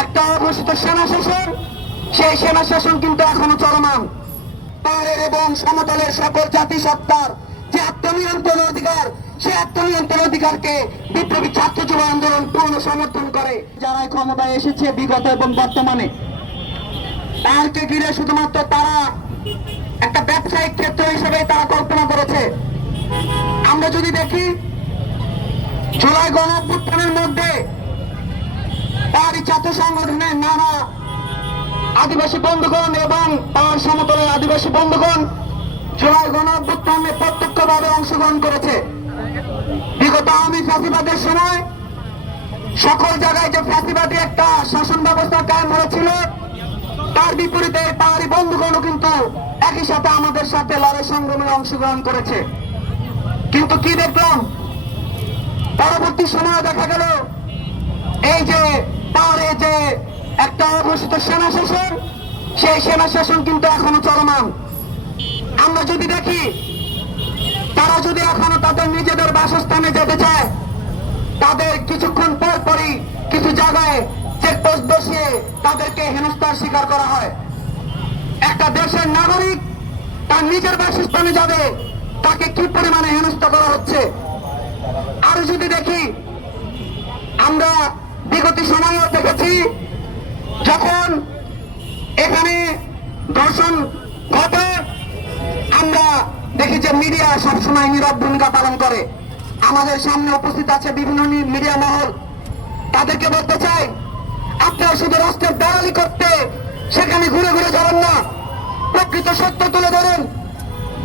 একটা অঘোষিত সেনা শাসন, সেই সেনা শাসন কিন্তু এখনও চলমান। পাহাড়ের এবং সমতলের সকল জাতি সত্তার যে আত্মনিয়ন্ত্রণ অধিকার সে আত্মনিয়ন্ত্রণ অধিকারকে বিপ্লবী ছাত্র যুব আন্দোলন পূর্ণ সমর্থন করে। যারা ক্ষমতায় এসেছে বিগত এবং বর্তমানে তারকে ঘিরে শুধুমাত্র তারা একটা ব্যবসায়িক ক্ষেত্র হিসেবে তারা কল্পনা করেছে। আমরা যদি দেখি, জুলাই গণ মধ্যে তারই ছাত্র সংগঠনের নানা আদিবাসী বন্ধুগণ এবং তার সমতলের আদিবাসী বন্ধুগণ জুলাই গণ অভ্যুত্থানে প্রত্যক্ষভাবে অংশগ্রহণ করেছে। বিগত আমি ফাঁসিবাদের সময় সকল জায়গায় যে ফাঁসিবাদী একটা শাসন ব্যবস্থা কায়েম হয়েছিল, তার বিপরীতে তারই বন্ধুগণও কিন্তু একই সাথে আমাদের সাথে লড়াই সংগ্রামে অংশগ্রহণ করেছে। কিন্তু কি দেখলাম? পরবর্তী সময় দেখা গেল, এই যে পাহাড়ে যে একটা অঘোষিত সেনা শাসন, সেই সেনা শাসন কিন্তু এখনও চলমান। আমরা যদি দেখি, তারা যদি এখনও তাদের নিজেদের বাসস্থানে যেতে চায়, তাদের কিছুক্ষণ পর পরই কিছু জায়গায় চেকপোস্ট বসিয়ে তাদেরকে হেনস্থার শিকার করা হয়। একটা দেশের নাগরিক তার নিজের বাসস্থানে যাবে, তাকে কি পরিমাণে হেনস্থা করা হচ্ছে? আর যদি দেখি, আমরা বিগত সময়ও দেখেছি, যখন এখানে দর্শন ঘটে, আমরা দেখি যে মিডিয়া সবসময় নীরব ভূমিকা পালন করে। আমাদের সামনে উপস্থিত আছে বিভিন্ন মিডিয়া মহল। তাদেরকে বলতে চাই, আপনারা শুধু রাষ্ট্রের দালালি করতে সেখানে ঘুরে ঘুরে যাবেন না। প্রকৃত সত্য তুলে ধরেন।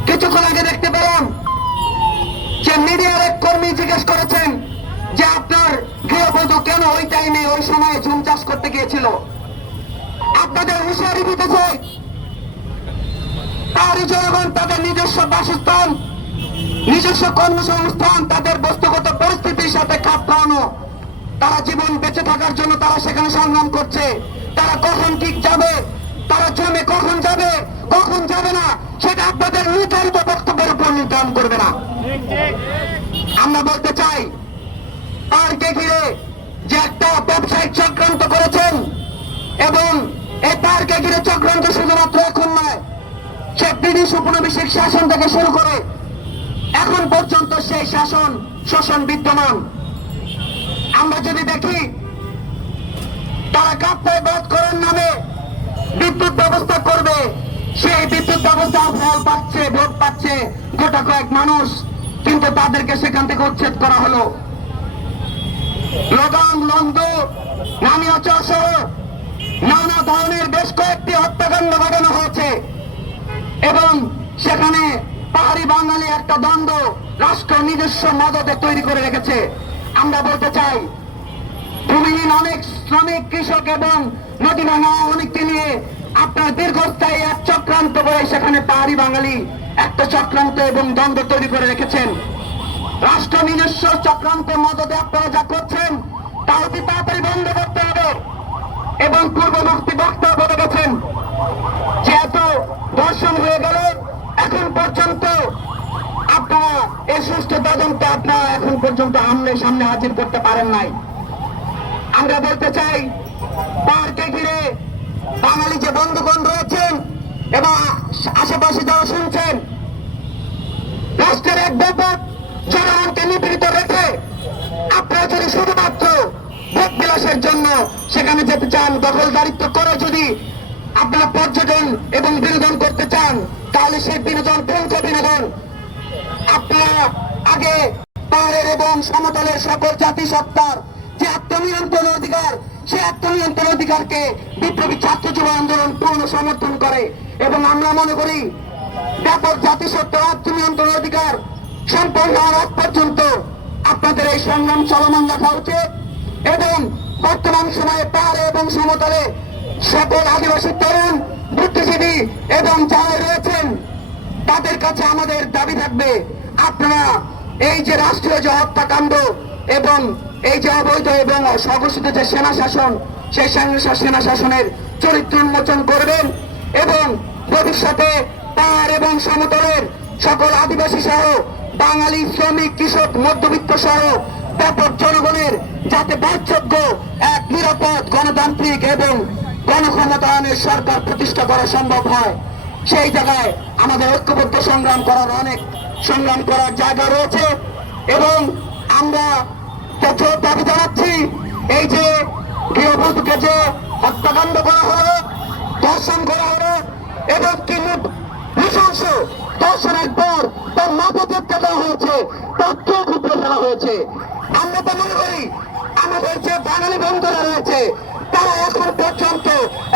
কিছুক্ষণ আগে দেখতে পেলাম গৃহবধূ কেন ওই টাইমে ওই সময় ঝুম চাষ করতে গিয়েছিল? আপনাদের হুঁশিয়ারি দিতে চাই তারই জনগণ তাদের নিজস্ব বাসস্থান, নিজস্ব কর্মসংস্থান, তাদের বস্তুগত পরিস্থিতির সাথে খাপ খাওয়ানো। তারা জীবন বেঁচে থাকার জন্য তারা সেখানে সংগ্রাম করছে। তারা কখন ঠিক যাবে? তারা জমে কখন যাবে? কখন যাবে না? সেটা আপনাদের নির্ধারিত বক্তব্যের উপর নির্ধারণ করবে না। আমরা বলতে চাই পার্কে ঘিরে যে একটা ব্যবসায়িক চক্রান্ত করেছেন, এবং এই পার্কে ঘিরে চক্রান্ত শুধুমাত্র এখন নয়, সে ব্রিটিশ উপনিবেশিক শাসন থেকে শুরু করে এখন পর্যন্ত সেই শাসন শোষণ বিদ্যমান। আমরা যদি দেখি, তারা কাপ্তায় বাদ করার নামে বিদ্যুৎ ব্যবস্থা করবে, সেই বিদ্যুৎ ব্যবস্থা ফল পাচ্ছে, ভোট পাচ্ছে গোটা কয়েক মানুষ, কিন্তু তাদেরকে সেখান থেকে উচ্ছেদ করা হলো। লগাম লন্দ নামিয়া নানা ধরনের বেশ কয়েকটি হত্যাকাণ্ড ঘটানো হয়েছে। এবং সেখানে পাহাড়ি বাঙালি একটা দ্বন্দ্ব, রাষ্ট্র নিজস্ব মদতে তৈরি করে রেখেছে। আমরা বলতে চাই, ভূমিহীন অনেক শ্রমিক, কৃষক এবং নদী ভাঙা অনেককে নিয়ে আপনার দীর্ঘস্থায়ী এক চক্রান্ত করে সেখানে পাহাড়ি বাঙালি একটা চক্রান্ত এবং দ্বন্দ্ব তৈরি করে রেখেছেন। রাষ্ট্র নিজস্ব চক্রান্ত মদতে আপনারা যা করছেন তা অতি তাড়াতাড়ি বন্ধ করতে হবে? এবং পূর্ববর্তী বক্তা বলে গেছেন যে এত দর্শন হয়ে গেল, এখন পর্যন্ত আপনারা এই সুষ্ঠু তদন্তে আপনারা এখন পর্যন্ত আমনে সামনে হাজির করতে পারেন নাই। আমরা বলতে চাই, পার্কে ঘিরে বাঙালি যে বন্ধুগণ রয়েছেন এবং আশেপাশে যারা শুনছেন, রাষ্ট্রের এক ব্যাপক জনগণকে নিপীড়িত রেখে আপনারা যদি শুধুমাত্র ভোট বিলাসের জন্য সেখানে যেতে চান দখলদারিত্ব করে যদি আপনারা পর্যটন এবং বিনোদন করতে চান, তাহলে সেই বিনোদন পৌঁছ বিনোদন আপনারা আগে পাহাড়ের এবং সমতলের সকল জাতি সত্তার যে আত্মনিয়ন্ত্রণ অধিকার, সেই আত্মনিয়ন্ত্রণ অধিকারকে বিপ্লবী ছাত্র যুব আন্দোলন পূর্ণ সমর্থন করে। এবং আমরা মনে করি, ব্যাপক জাতিসত্তার আত্মনিয়ন্ত্রণ অধিকার সম্পন্ন হওয়ার আগ পর্যন্ত আপনাদের এই সংগ্রাম চলমান রাখা উচিত এবং বর্তমান সময়ে পাহাড়ে এবং সমতলে সকল আদিবাসী তরুণ, বুদ্ধিজীবী এবং যারা রয়েছেন, তাদের কাছে আমাদের দাবি থাকবে, আপনারা এই যে রাষ্ট্রীয় যে হত্যাকাণ্ড এবং এই যে অবৈধ এবং স্বঘোষিত যে সেনা শাসন, সেই সেনা- সেনা শাসনের চরিত্র উন্মোচন করবেন এবং ভবিষ্যতে পাহাড় এবং সমতলের সকল আদিবাসী সহ বাঙালি শ্রমিক, কৃষক, মধ্যবিত্ত সহ ব্যাপক জনগণের যাতে বাসযোগ্য, এক নিরাপদ গণতান্ত্রিক এবং গণক্ষমতায়নের সরকার প্রতিষ্ঠা করা সম্ভব হয়। সেই জায়গায় আমাদের ঐক্যবদ্ধ সংগ্রাম করার অনেক সংগ্রাম করার জায়গা রয়েছে এবং আমরা কঠোর দাবি জানাচ্ছি, এই যে গৃহবধূকে যে হত্যাকাণ্ড করা হলো, ধর্ষণ করা হলো, এবং কি দর্শনের পর তার মাথা চেপতে দেওয়া হয়েছে তার চোখ হয়েছে আমরা তো মনে করি আমাদের যে বাঙালি বন্ধুরা রয়েছে, তারা এখন পর্যন্ত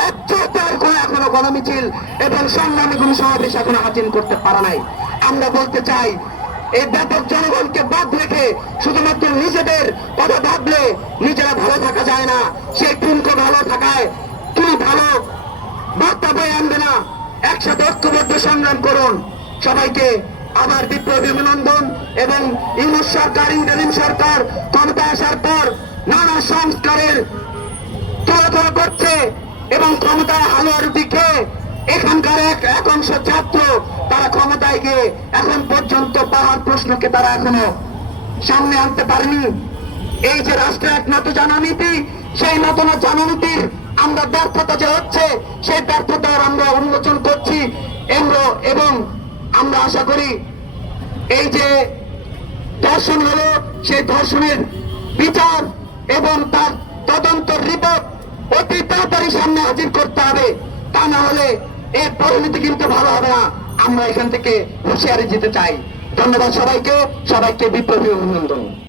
একচোটার করে এখনও গণমিছিল এবং সংগ্রামী কোনো সমাবেশ এখনও হাজির করতে পারা নাই। আমরা বলতে চাই, এই ব্যাপক জনগণকে বাদ রেখে শুধুমাত্র নিজেদের কথা ভাবলে নিজেরা ভালো থাকা যায় না। সেই টুনকো ভালো থাকায় তুমি ভালো বার্তা বয়ে আনবে না। একসাথে ঐক্যবদ্ধ সংগ্রাম করুন। সবাইকে আবার বিপ্লবী অভিনন্দন এবং ইউনুস সরকার ইন্টারিম সরকার ক্ষমতা আসার পর নানা সংস্কারের চলাচল করছে এবং ক্ষমতায় হালুয়া খেয়ে এখানকার এক এক অংশ ছাত্র তারা ক্ষমতায় গিয়ে এখন পর্যন্ত পাহাড় প্রশ্নকে তারা এখনও সামনে আনতে পারেনি। এই যে রাষ্ট্র এক নত জানানীতি, সেই নতুন জানানীতির আমরা ব্যর্থতা যে হচ্ছে, সেই ব্যর্থতার আমরা উন্মোচন করছি। এবং আমরা আশা করি এই যে ধর্ষণ হলো, সেই ধর্ষণের বিচার এবং তার তদন্ত রিপোর্ট অতি তাড়াতাড়ি সামনে হাজির করতে হবে। তা না হলে এর পরিণতি কিন্তু ভালো হবে না। আমরা এখান থেকে হুঁশিয়ারি যেতে চাই। ধন্যবাদ সবাইকে। সবাইকে বিপ্লবী অভিনন্দন।